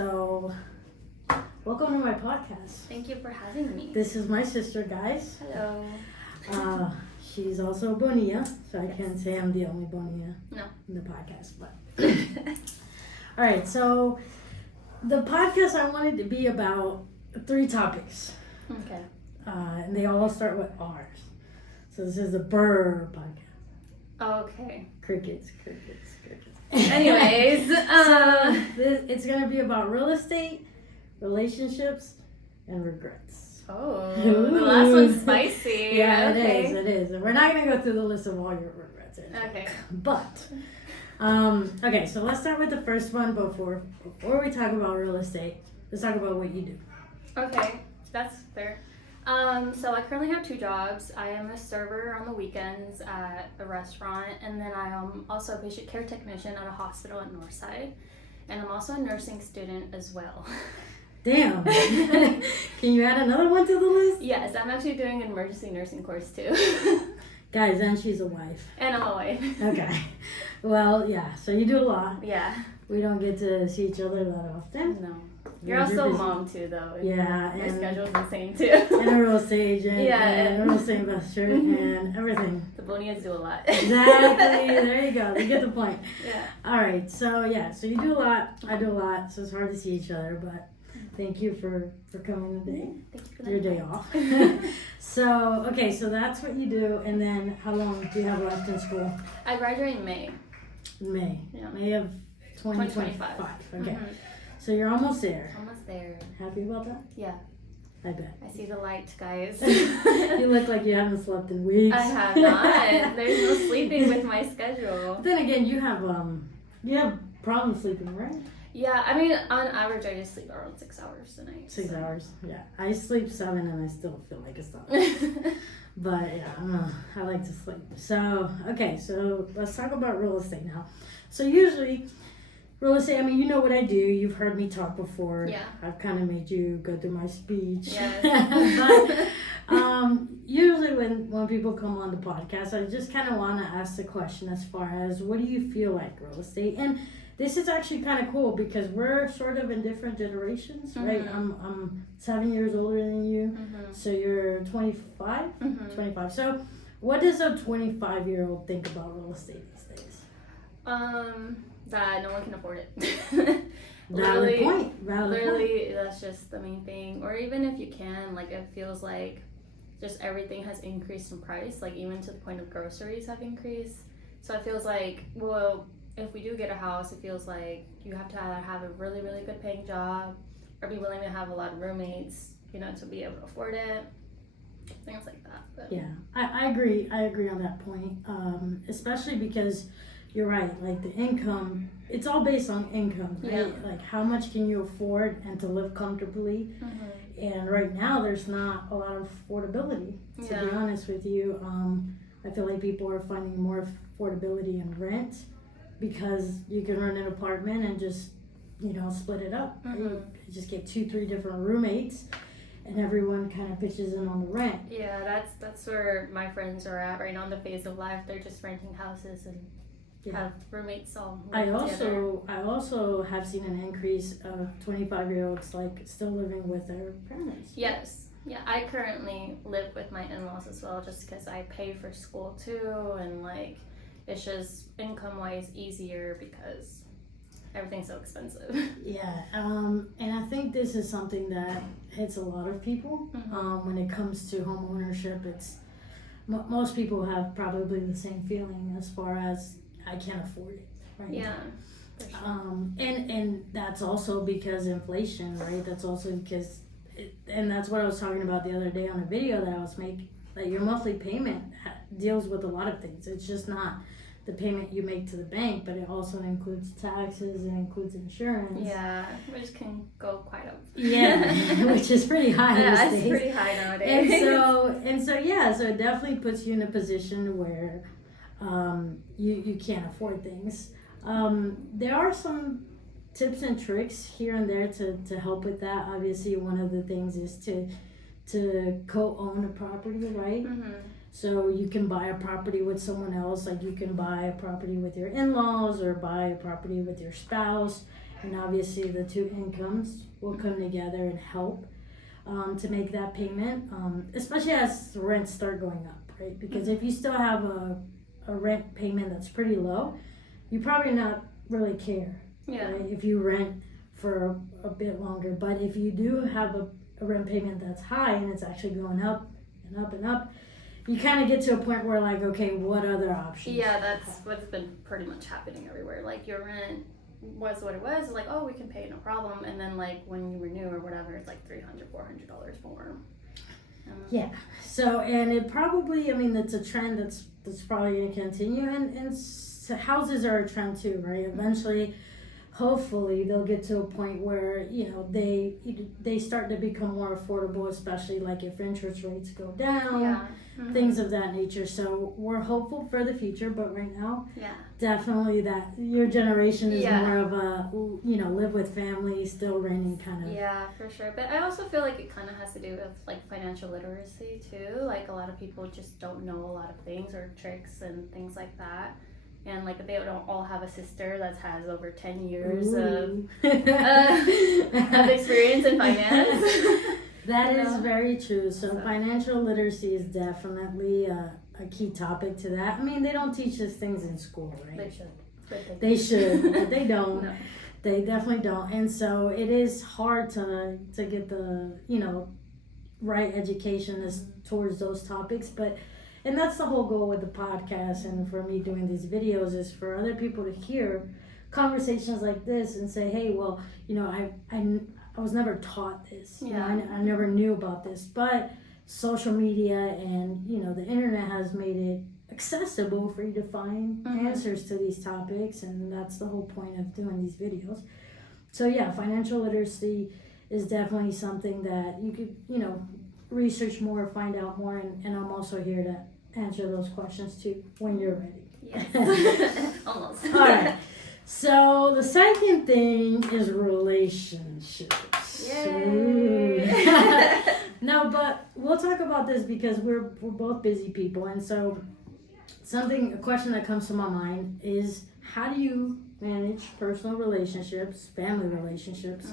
So, welcome to my podcast. Thank you for having me. This is my sister, guys. Hello. She's also a Bonilla, so I can't say I'm the only Bonilla in the podcast. But all right, so the podcast I wanted to be about 3 topics. Okay. And they all start with R's. So this is the Brr podcast. Okay. Crickets. Anyways, it's going to be about real estate, relationships, and regrets. Oh, Ooh. the last one's spicy. Yeah, okay. it is. And we're not going to go through the list of all your regrets. Okay. But, okay, so let's start with the first one before we talk about real estate. Let's talk about what you do. Okay, that's fair. So I currently have 2 jobs. I am a server on the weekends at a restaurant, and then I am also a patient care technician at a hospital at Northside, and I'm also a nursing student as well. Damn. Can you add another one to the list? Yes, I'm actually doing an emergency nursing course too. Guys, and she's a wife. And I'm a wife. Okay. Well, yeah, so you do a lot. Yeah. We don't get to see each other that often. No. You're also a mom too, though. Yeah. My schedule's insane too. And a real estate agent. Yeah. And a real estate investor and everything. The Bonillas do a lot. Exactly. There you go. You get the point. Yeah. All right. So, yeah. So you do a lot. I do a lot. So it's hard to see each other. But thank you for coming today. Thank you for that. Your day off. So, okay. So that's what you do. And then how long do you have left in school? I graduate in May. May. Yeah. May of 2025. Okay. Mm-hmm. So you're almost there. Almost there. Happy about that? Yeah. I bet. I see the light, guys. You look like you haven't slept in weeks. I have not. There's no sleeping with my schedule. But then again, you have problems sleeping, right? Yeah, I mean, on average, I just sleep around 6 hours a night. 6 hours. Yeah. I sleep 7 and I still feel like it's not. But yeah, I like to sleep. So, okay, so let's talk about real estate now. So usually, real estate, I mean, you know what I do. You've heard me talk before. Yeah. I've kind of made you go through my speech. Yes. But usually when people come on the podcast, I just kind of want to ask the question as far as what do you feel like real estate? And this is actually kind of cool because we're sort of in different generations, right? I'm 7 years older than you. Mm-hmm. So you're 25? Mm-hmm. 25. So what does a 25-year-old think about real estate these days? That no one can afford it. Valid point. Literally, that's just the main thing. Or even if you can, like, it feels like just everything has increased in price, like even to the point of groceries have increased. So it feels like, well, if we do get a house, it feels like you have to either have a really, really good paying job or be willing to have a lot of roommates, to be able to afford it. Things like that. But. Yeah, I agree. I agree on that point, especially because you're right. Like the income, it's all based on income, right? Yeah. Like how much can you afford and to live comfortably. Mm-hmm. And right now, there's not a lot of affordability. To be honest with you, I feel like people are finding more affordability in rent because you can rent an apartment and just split it up. Mm-hmm. You just get 2-3 different roommates. And everyone kind of pitches in on the rent. Yeah, that's where my friends are at right now in the phase of life. They're just renting houses and have roommates all together. I also have seen an increase of 25-year-olds like still living with their parents. Yes. Yeah, I currently live with my in-laws as well just because I pay for school too, and like it's just income-wise easier because everything's so expensive. Yeah, and I think this is something that hits a lot of people. When it comes to home ownership, it's most people have probably the same feeling as far as I can't afford it, right? Yeah, for sure. And that's also because inflation, right? That's also because, and that's what I was talking about the other day on a video that I was making. That your monthly payment deals with a lot of things. It's just not the payment you make to the bank, but it also includes taxes and includes insurance. Yeah, which can go quite up. Yeah, which is pretty high. Yeah, these it's days. pretty high nowadays. So it definitely puts you in a position where you can't afford things. There are some tips and tricks here and there to help with that. Obviously, one of the things is to co-own a property, right? Mm-hmm. So you can buy a property with someone else, like you can buy a property with your in-laws or buy a property with your spouse, and obviously the two incomes will come together and help to make that payment, especially as rents start going up, right? Because if you still have a rent payment that's pretty low, you probably not really care, right? If you rent for a bit longer. But if you do have a rent payment that's high and it's actually going up and up and up, you kind of get to a point where like, okay, what other options? Yeah, that's what's been pretty much happening everywhere. Like your rent was what it was, like, oh, we can pay, no problem. And then like when you renew or whatever, it's like $300-$400 more. Yeah. So, and it probably, I mean, that's a trend that's probably going to continue. And houses are a trend too, right? Eventually, hopefully, they'll get to a point where, you know, they start to become more affordable, especially like if interest rates go down, things of that nature. So we're hopeful for the future, but right now, definitely that your generation is more of a, you know, live with family, still renting kind of. Yeah, for sure. But I also feel like it kind of has to do with like financial literacy too. Like a lot of people just don't know a lot of things or tricks and things like that. And like they don't all have a sister that has over 10 years of experience in finance. That is very true. So financial literacy is definitely a key topic to that. I mean, they don't teach us things in school, right? They should. They should, but they don't. No. They definitely don't. And so it is hard to get the, you know, right education towards those topics. And that's the whole goal with the podcast and for me doing these videos is for other people to hear conversations like this and say, hey, well, you know, I was never taught this. You know, I never knew about this. But social media and, you know, the internet has made it accessible for you to find answers to these topics. And that's the whole point of doing these videos. So, yeah, financial literacy is definitely something that you could, you know, research more, find out more, and I'm also here to answer those questions too when you're ready. Yes. Almost. All right. So the second thing is relationships. Yay! No, but we'll talk about this because we're both busy people, and so a question that comes to my mind is how do you manage personal relationships, family relationships,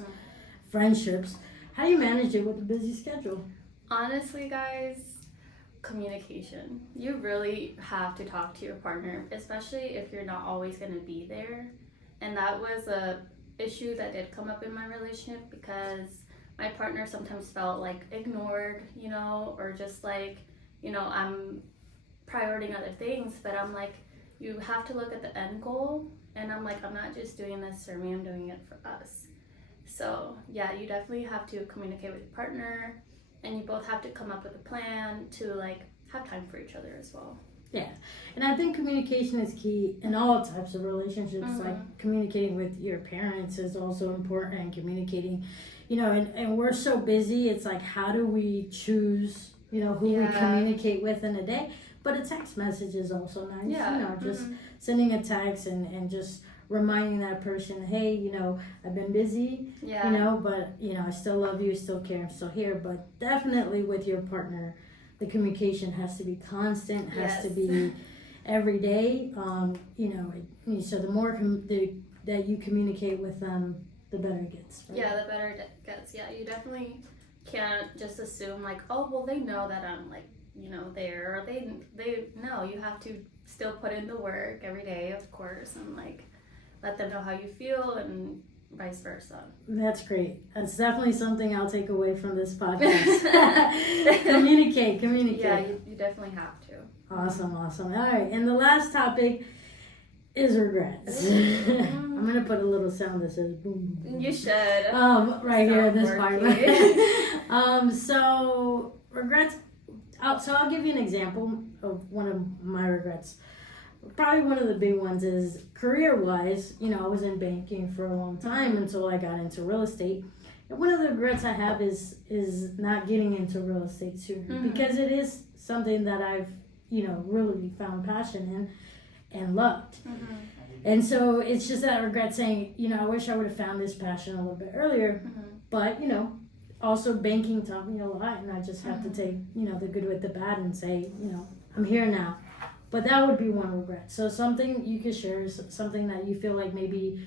friendships? How do you manage it with a busy schedule? Honestly, guys, communication. You really have to talk to your partner, especially if you're not always going to be there. And that was a issue that did come up in my relationship because my partner sometimes felt like ignored, you know, or just like, you know, I'm prioritizing other things, but I'm like, you have to look at the end goal. And I'm like, I'm not just doing this for me, I'm doing it for us. So yeah, you definitely have to communicate with your partner. And you both have to come up with a plan to like have time for each other as well. Yeah, and I think communication is key in all types of relationships. Like communicating with your parents is also important, and communicating, you know, and we're so busy. It's like, how do we choose, you know, who we communicate with in a day? But a text message is also nice. You know, just sending a text and just reminding that person, hey, you know, I've been busy, you know, but, you know, I still love you, still care, I'm still here. But definitely with your partner, the communication has to be constant, has to be every day. You know, so the more that you communicate with them, the better it gets. Right? Yeah, the better it gets. Yeah, you definitely can't just assume like, oh, well, they know that I'm like, you know, there. Or they know. You have to still put in the work every day, of course, and like, let them know how you feel and vice versa. That's great. That's definitely something I'll take away from this podcast. Communicate. Yeah, you definitely have to. Awesome. All right, and the last topic is regrets. I'm going to put a little sound that says boom. You should. Right here in this part. So regrets. So I'll give you an example of one of my regrets. Probably one of the big ones is career-wise, you know, I was in banking for a long time until I got into real estate. And one of the regrets I have is not getting into real estate sooner because it is something that I've, you know, really found passion in and loved. And so it's just that regret saying, you know, I wish I would have found this passion a little bit earlier. But, you know, also banking taught me a lot, and I just have to take, you know, the good with the bad and say, you know, I'm here now. But that would be one regret. So something you could share is something that you feel like maybe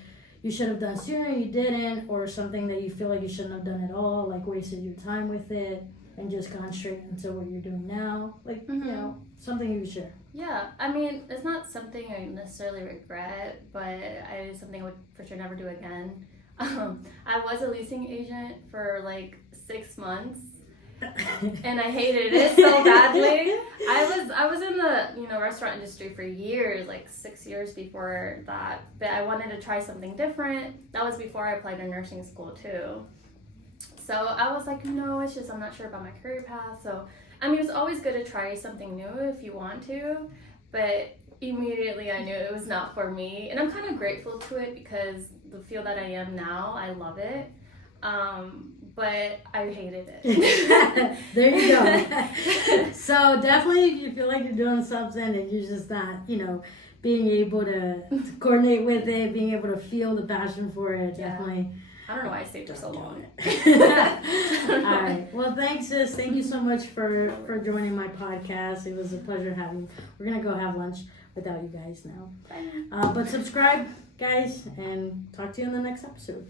you should have done sooner, you didn't, or something that you feel like you shouldn't have done at all, like wasted your time with it and just gone straight into what you're doing now. Like, you know, something you share. Yeah, I mean, it's not something I necessarily regret, but it's something I would for sure never do again. I was a leasing agent for like 6 months, and I hated it so badly. I was in the restaurant industry for years, like 6 years before that. But I wanted to try something different. That was before I applied to nursing school too. So I was like, no, it's just I'm not sure about my career path. So I mean, it's always good to try something new if you want to, but immediately I knew it was not for me. And I'm kind of grateful to it because the field that I am now, I love it. But I hated it. There you go. So definitely if you feel like you're doing something and you're just not, being able to coordinate with it, being able to feel the passion for it, definitely. I don't know why I stayed for so long. All right. Well, thanks, sis. Thank you so much for joining my podcast. It was a pleasure having you. We're going to go have lunch without you guys now. Bye. But subscribe, guys, and talk to you in the next episode.